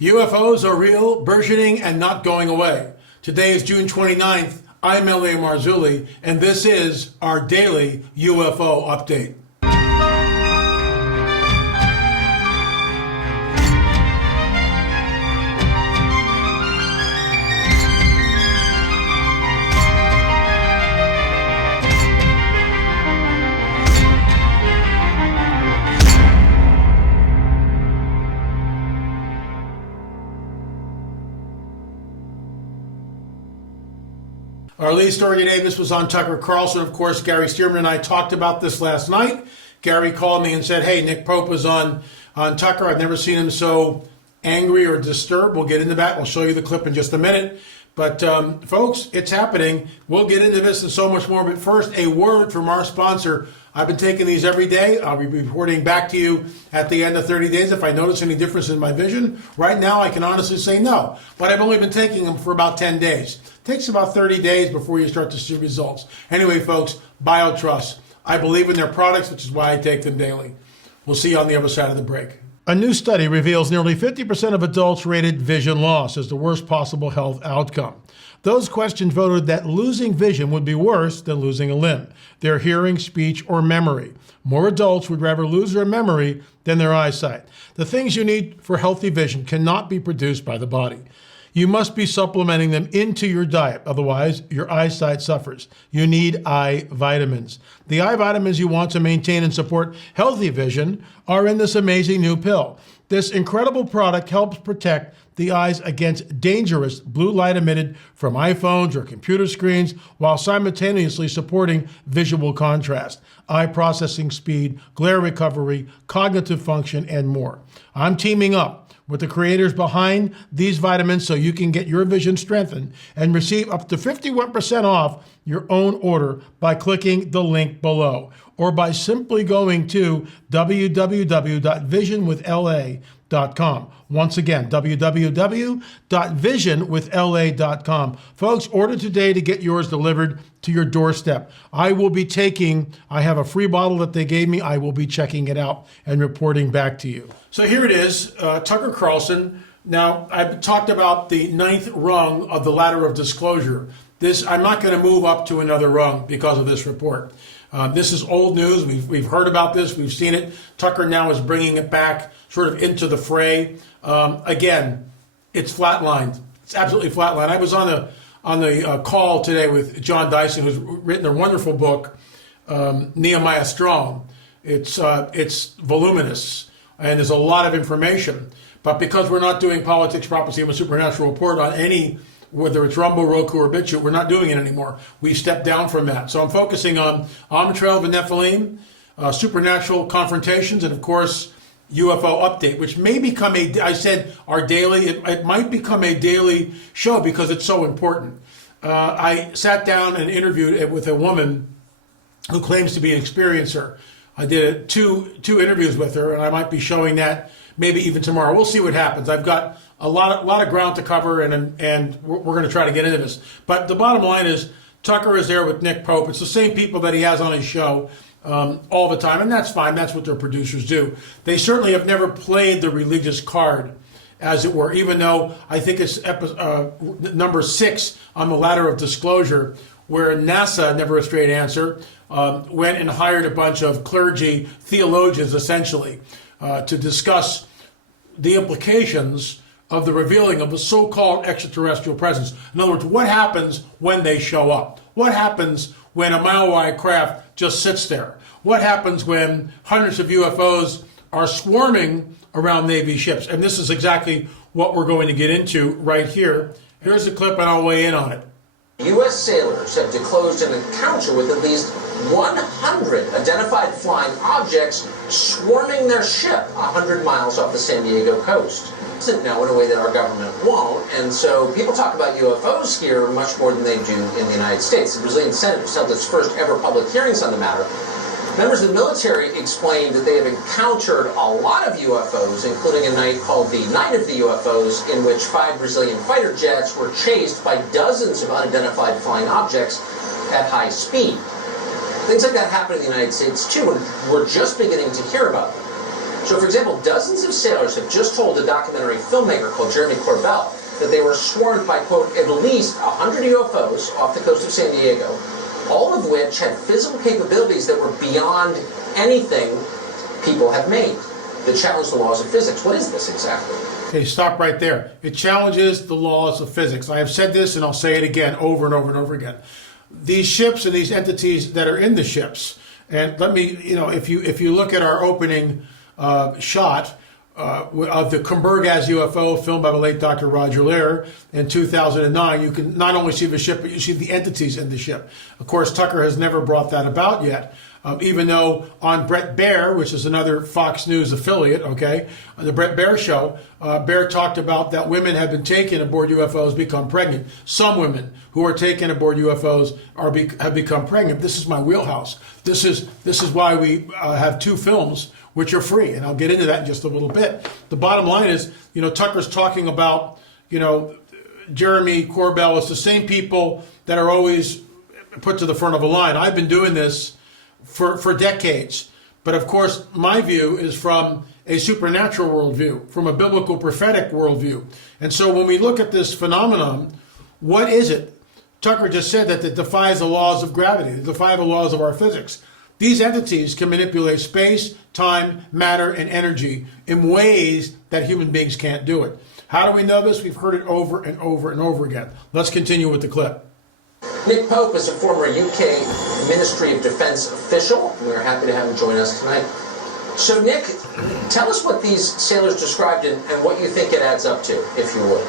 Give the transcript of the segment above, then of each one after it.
UFOs are real, burgeoning, and not going away. Today is June 29th. I'm L.A. Marzulli, and this is our daily UFO update. Our lead story today, this was on Tucker Carlson. Of course, Gary Stearman and I talked about this last night. Gary called me and said, hey, Nick Pope was on Tucker. I've never seen him so angry or disturbed. We'll get into that. We'll show you the clip in just a minute. But folks, it's happening. We'll get into this and so much more. But first, a word from our sponsor. I've been taking these every day. I'll be reporting back to you at the end of 30 days if I notice any difference in my vision. Right now, I can honestly say no. But I've only been taking them for about 10 days. It takes about 30 days before you start to see results. Anyway, folks, BioTrust. I believe in their products, which is why I take them daily. We'll see you on the other side of the break. A new study reveals nearly 50% of adults rated vision loss as the worst possible health outcome. Those questioned voted that losing vision would be worse than losing a limb, their hearing, speech, or memory. More adults would rather lose their memory than their eyesight. The things you need for healthy vision cannot be produced by the body. You must be supplementing them into your diet, otherwise your eyesight suffers. You need eye vitamins. The eye vitamins you want to maintain and support healthy vision are in this amazing new pill. This incredible product helps protect the eyes against dangerous blue light emitted from iPhones or computer screens while simultaneously supporting visual contrast, eye processing speed, glare recovery, cognitive function, and more. I'm teaming up with the creators behind these vitamins so you can get your vision strengthened and receive up to 51% off your own order by clicking the link below or by simply going to www.visionwithla.com. Once again, www.visionwithla.com. Folks, order today to get yours delivered to your doorstep. I have a free bottle that they gave me. I will be checking it out and reporting back to you. So here it is, Tucker Carlson. Now, I've talked about the 9th rung of the ladder of disclosure. I'm not going to move up to another rung because of this report. This is old news. We've heard about this. We've seen it. Tucker now is bringing it back sort of into the fray. Again, it's flatlined. It's absolutely flatlined. I was on the call today with John Dyson, who's written a wonderful book, Nehemiah Strong. It's voluminous, and there's a lot of information. But because we're not doing politics, prophecy, and a supernatural report on any, whether it's Rumble, Roku, or Bitchute, we're not doing it anymore. We stepped down from that. So I'm focusing on Trail of the Nephilim, supernatural confrontations, and of course, UFO update, which may become I said our daily, it might become a daily show because it's so important. I sat down and interviewed with a woman who claims to be an experiencer. I did two interviews with her, and I might be showing that maybe even tomorrow. We'll see what happens. I've got a lot of ground to cover, and we're going to try to get into this. But the bottom line is Tucker is there with Nick Pope. It's the same people that he has on his show all the time, and that's fine. That's what their producers do. They certainly have never played the religious card, as it were, even though I think it's number 6 on the ladder of disclosure, where NASA, never a straight answer, went and hired a bunch of clergy, theologians essentially, to discuss the implications of the revealing of the so-called extraterrestrial presence. In other words, what happens when they show up? What happens when a mile-wide craft just sits there? What happens when hundreds of UFOs are swarming around Navy ships? And this is exactly what we're going to get into right here. Here's a clip and I'll weigh in on it. U.S. sailors have disclosed an encounter with at least 100 identified flying objects swarming their ship 100 miles off the San Diego coast. Doesn't know in a way that our government won't, and so people talk about UFOs here much more than they do in the United States. The Brazilian Senate just held its first ever public hearings on the matter. Members of the military explained that they have encountered a lot of UFOs, including a night called the Night of the UFOs, in which 5 Brazilian fighter jets were chased by dozens of unidentified flying objects at high speed. Things like that happen in the United States too, and we're just beginning to hear about them. So, for example, dozens of sailors have just told a documentary filmmaker called Jeremy Corbell that they were swarmed by, quote, at least 100 UFOs off the coast of San Diego, all of which had physical capabilities that were beyond anything people have made, that challenge the laws of physics. What is this exactly? Okay, stop right there. It challenges the laws of physics. I have said this and I'll say it again over and over and over again. These ships and these entities that are in the ships, and let me, if you look at our opening shot of the Kumburgaz UFO filmed by the late Dr. Roger Lear in 2009, you can not only see the ship, but you see the entities in the ship. Of course, Tucker has never brought that about yet. Even though on Bret Baier, which is another Fox News affiliate, okay, on the Bret Baier show, Baier talked about that women have been taken aboard UFOs become pregnant. Some women who are taken aboard UFOs have become pregnant. This is my wheelhouse. This is why we have two films which are free, and I'll get into that in just a little bit. The bottom line is, Tucker's talking about, Jeremy Corbell. It's the same people that are always put to the front of a line. I've been doing this for decades. But of course, my view is from a supernatural worldview, from a biblical prophetic worldview. And so when we look at this phenomenon, what is it? Tucker just said that it defies the laws of gravity, it defies the laws of our physics. These entities can manipulate space, time, matter, and energy in ways that human beings can't do it. How do we know this? We've heard it over and over and over again. Let's continue with the clip. Nick Pope is a former UK Ministry of Defense official. We're happy to have him join us tonight. So, Nick, tell us what these sailors described and what you think it adds up to, if you would.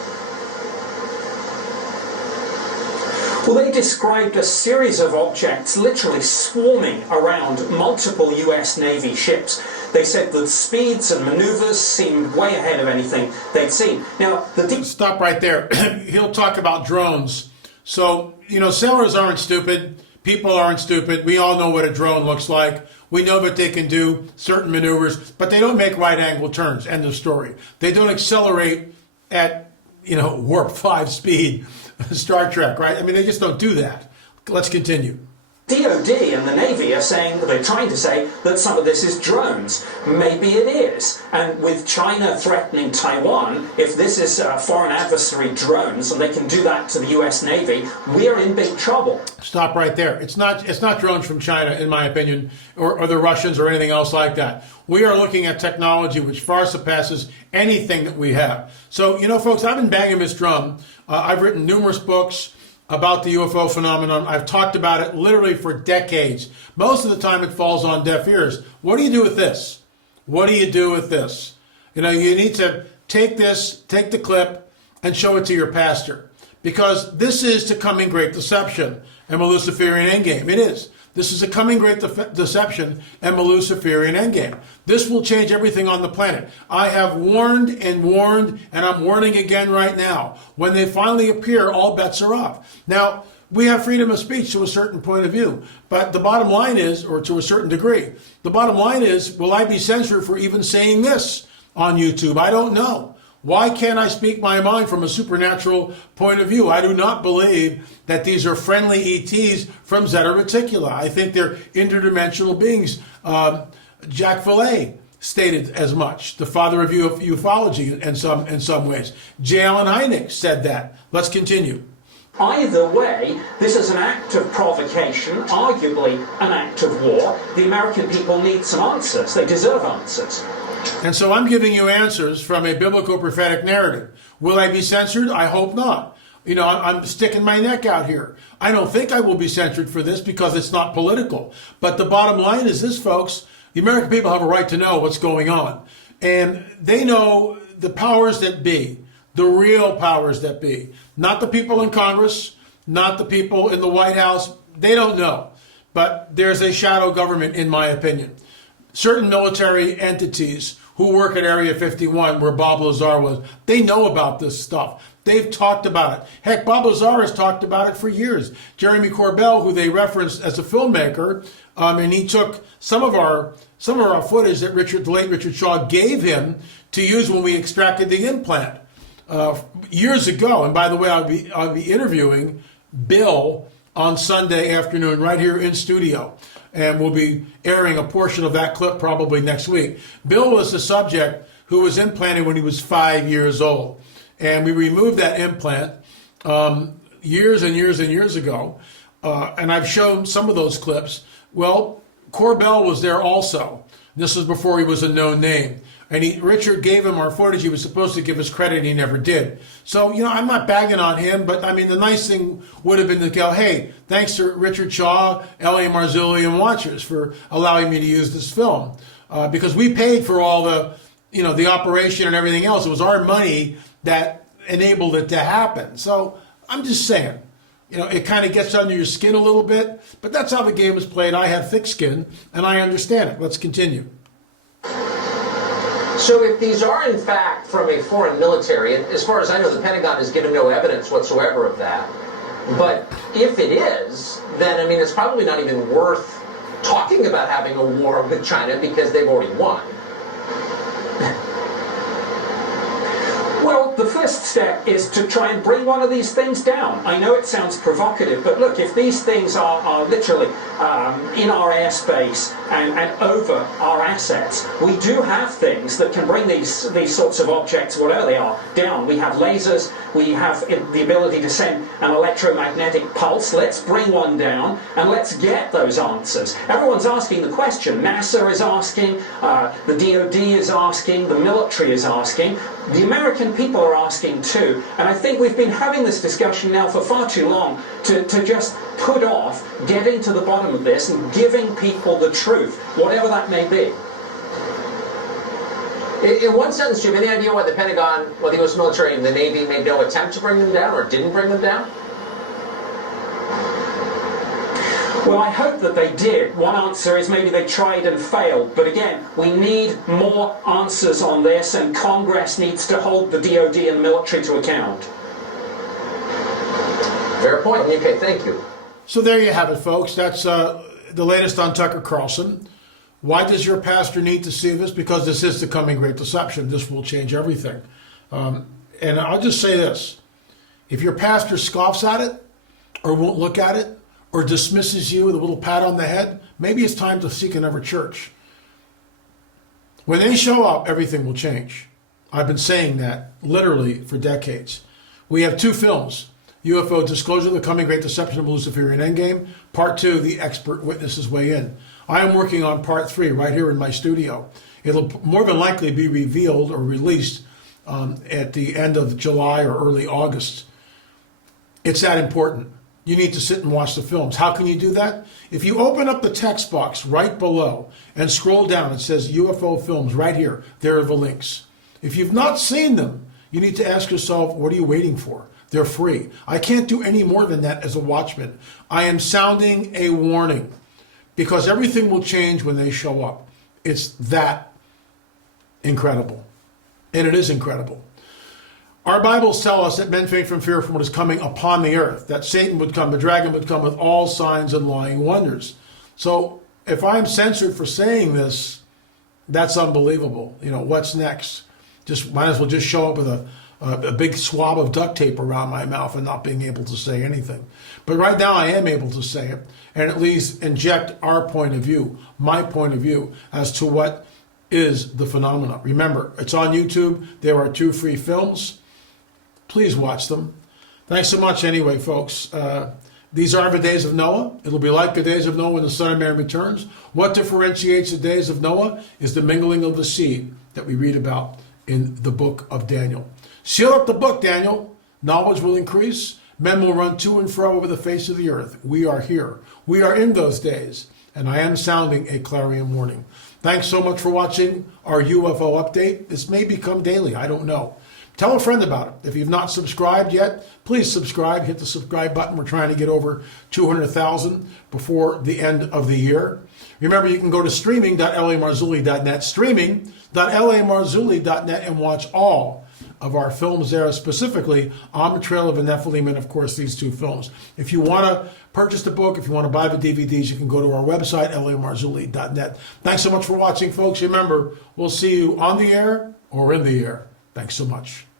Well, they described a series of objects literally swarming around multiple US Navy ships. They said the speeds and maneuvers seemed way ahead of anything they'd seen. Now, Stop right there. He'll talk about drones. So, sailors aren't stupid. People aren't stupid. We all know what a drone looks like. We know that they can do certain maneuvers, but they don't make right angle turns. End of story. They don't accelerate at, warp 5 speed, Star Trek, right? I mean, they just don't do that. Let's continue. DOD and the Navy are saying, they're trying to say that some of this is drones. Maybe it is. And with China threatening Taiwan, if this is foreign adversary drones and they can do that to the US Navy, we are in big trouble. Stop right there. It's not drones from China, in my opinion, or the Russians or anything else like that. We are looking at technology which far surpasses anything that we have. So, folks, I've been banging this drum. I've written numerous books about the UFO phenomenon. I've talked about it literally for decades. Most of the time it falls on deaf ears. What do you do with this? What do you do with this? You need to take the clip and show it to your pastor, because this is the coming great deception and the Luciferian endgame. It is. This is a coming great deception and the Luciferian endgame. This will change everything on the planet. I have warned, and I'm warning again right now. When they finally appear, all bets are off. Now, we have freedom of speech to a certain point of view, but the bottom line is, or to a certain degree, the bottom line is, will I be censored for even saying this on YouTube? I don't know. Why can't I speak my mind from a supernatural point of view? I do not believe that these are friendly ETs from Zeta Reticula. I think they're interdimensional beings. Jacques Vallée stated as much, the father of ufology in some ways. J. Allen Hynek said that. Let's continue. Either way, this is an act of provocation, arguably an act of war. The American people need some answers. They deserve answers. And so I'm giving you answers from a biblical prophetic narrative. Will I be censored? I hope not. I'm sticking my neck out here. I don't think I will be censored for this because it's not political. But the bottom line is this, folks. The American people have a right to know what's going on. And they know the powers that be, the real powers that be. Not the people in Congress, not the people in the White House. They don't know. But there's a shadow government, in my opinion. Certain military entities who work at Area 51, where Bob Lazar was, they know about this stuff. They've talked about it. Heck, Bob Lazar has talked about it for years. Jeremy Corbell, who they referenced as a filmmaker, and he took some of our footage that the late Richard Shaw gave him to use when we extracted the implant years ago. And by the way, I'll be interviewing Bill on Sunday afternoon right here in studio. And we'll be airing a portion of that clip probably next week. Bill was the subject who was implanted when he was 5 years old. And we removed that implant years and years and years ago. And I've shown some of those clips. Well, Corbell was there also. This was before he was a known name. And Richard gave him our footage. He was supposed to give us credit, and he never did. So, I'm not bagging on him, but I mean, the nice thing would have been to go, hey, thanks to Richard Shaw, L.A. Marzulli, and Watchers for allowing me to use this film. Because we paid for all the, the operation and everything else. It was our money that enabled it to happen. So I'm just saying, it kind of gets under your skin a little bit, but that's how the game is played. I have thick skin, and I understand it. Let's continue. So if these are in fact from a foreign military, and as far as I know, the Pentagon has given no evidence whatsoever of that. But if it is, then I mean, it's probably not even worth talking about having a war with China because they've already won. Well, the first step is to try and bring one of these things down. I know it sounds provocative, but look, if these things are literally in our airspace and over our assets, we do have things that can bring these sorts of objects, whatever they are, down. We have lasers, we have the ability to send an electromagnetic pulse. Let's bring one down and let's get those answers. Everyone's asking the question. NASA is asking, the DOD is asking, the military is asking. The American people are asking too, and I think we've been having this discussion now for far too long to just put off getting to the bottom of this and giving people the truth, whatever that may be. In one sentence, do you have any idea why the Pentagon, the U.S. military and the Navy made no attempt to bring them down or didn't bring them down? Well, I hope that they did. One answer is maybe they tried and failed. But again, we need more answers on this, and Congress needs to hold the DOD and the military to account. Fair point. Okay, thank you. So there you have it, folks. That's the latest on Tucker Carlson. Why does your pastor need to see this? Because this is the coming great deception. This will change everything. And I'll just say this. If your pastor scoffs at it or won't look at it, or dismisses you with a little pat on the head, maybe it's time to seek another church. When they show up, everything will change. I've been saying that literally for decades. We have two films, UFO Disclosure, The Coming Great Deception of the Luciferian Endgame, Part 2, The Expert Witnesses Weigh In. I am working on Part 3 right here in my studio. It'll more than likely be revealed or released at the end of July or early August. It's that important. You need to sit and watch the films. How can you do that? If you open up the text box right below and scroll down, it says UFO films right here. There are the links. If you've not seen them, you need to ask yourself, what are you waiting for? They're free. I can't do any more than that as a watchman. I am sounding a warning because everything will change when they show up. It's that incredible. And it is incredible. Our Bibles tell us that men faint from fear from what is coming upon the earth, that Satan would come, the dragon would come with all signs and lying wonders. So if I'm censored for saying this, that's unbelievable. What's next? Just might as well just show up with a big swab of duct tape around my mouth and not being able to say anything. But right now I am able to say it and at least inject our point of view, my point of view as to what is the phenomena. Remember, it's on YouTube. There are 2 free films. Please watch them. Thanks so much anyway, folks. These are the days of Noah. It'll be like the days of Noah when the Son of Man returns. What differentiates the days of Noah is the mingling of the seed that we read about in the book of Daniel. Seal up the book, Daniel. Knowledge will increase. Men will run to and fro over the face of the earth. We are here. We are in those days. And I am sounding a clarion warning. Thanks so much for watching our UFO update. This may become daily. I don't know. Tell a friend about it. If you've not subscribed yet, please subscribe. Hit the subscribe button. We're trying to get over 200,000 before the end of the year. Remember, you can go to streaming.lamarzulli.net, streaming.lamarzulli.net, and watch all of our films there, specifically On the Trail of the Nephilim, and of course these 2 films. If you want to purchase the book, if you want to buy the DVDs, you can go to our website, lamarzulli.net. Thanks so much for watching, folks. Remember, we'll see you on the air or in the air. Thanks so much.